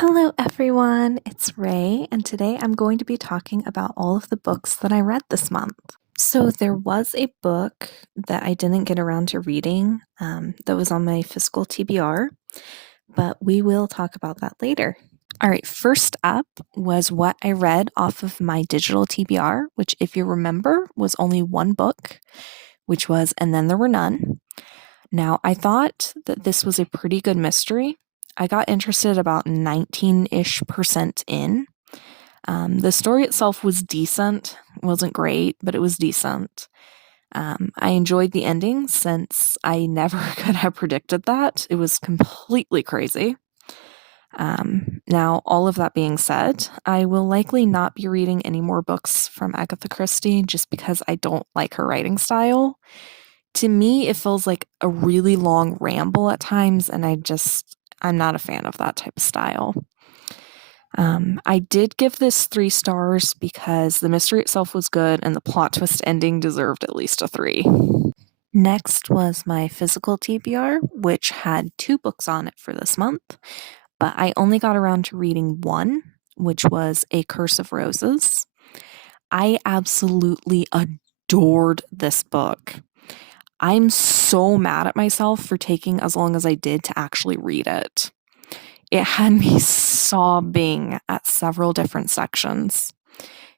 Hello, everyone. It's Ray, and today I'm going to be talking about all of the books that I read this month. So, there was a book that I didn't get around to reading that was on my physical TBR, but we will talk about that later. All right, first up was what I read off of my digital TBR, which, if you remember, was only one book, which was And Then There Were None. Now, I thought that this was a pretty good mystery. I got interested about 19-ish% in. The story itself was decent. It wasn't great, but it was decent. I enjoyed the ending since I never could have predicted that. It was completely crazy. Now, all of that being said, I will likely not be reading any more books from Agatha Christie just because I don't like her writing style. To me, it feels like a really long ramble at times, and I'm not a fan of that type of style. I did give this 3 stars because the mystery itself was good and the plot twist ending deserved at least a 3. Next was my physical TBR, which had 2 books on it for this month, but I only got around to reading one, which was A Curse of Roses. I absolutely adored this book. I'm so mad at myself for taking as long as I did to actually read it. It had me sobbing at several different sections.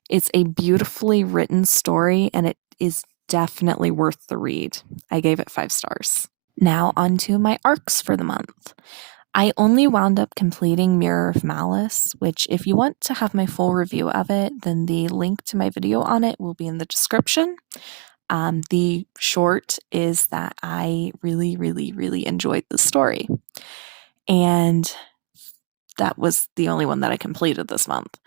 It's a beautifully written story, and it is definitely worth the read. I gave it 5 stars. Now, on to my arcs for the month. I only wound up completing Mirror of Malice, which, if you want to have my full review of it, then the link to my video on it will be in the description. The short is that I really, really, really enjoyed the story. And that was the only one that I completed this month.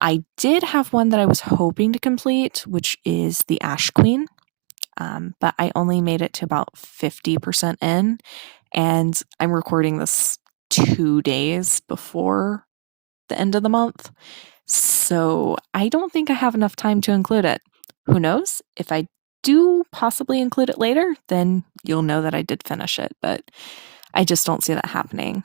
I did have one that I was hoping to complete, which is The Ash Queen, but I only made it to about 50% in, and I'm recording this 2 days before the end of the month, so I don't think I have enough time to include it. Who knows? If I do possibly include it later, then you'll know that I did finish it, but I just don't see that happening.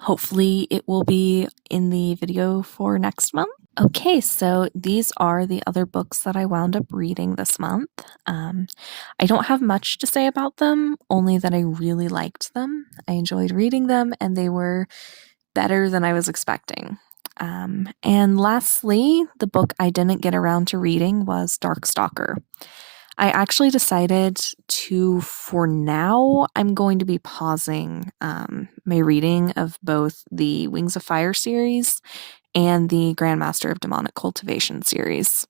Hopefully it will be in the video for next month. Okay, so these are the other books that I wound up reading this month. I don't have much to say about them, only that I really liked them. I enjoyed reading them, and they were better than I was expecting. And lastly, the book I didn't get around to reading was Darkstalker. I actually decided for now, I'm going to be pausing my reading of both the Wings of Fire series and the Grandmaster of Demonic Cultivation series.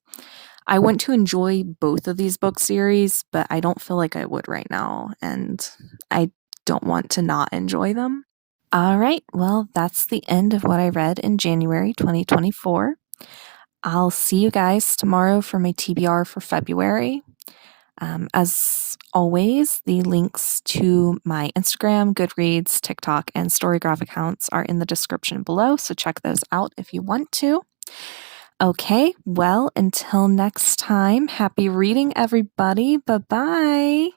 I want to enjoy both of these book series, but I don't feel like I would right now, and I don't want to not enjoy them. All right, well, that's the end of what I read in January 2024. I'll see you guys tomorrow for my TBR for February. As always, the links to my Instagram, Goodreads, TikTok, and Storygraph accounts are in the description below, so check those out if you want to. Okay, well, until next time, happy reading, everybody. Bye bye.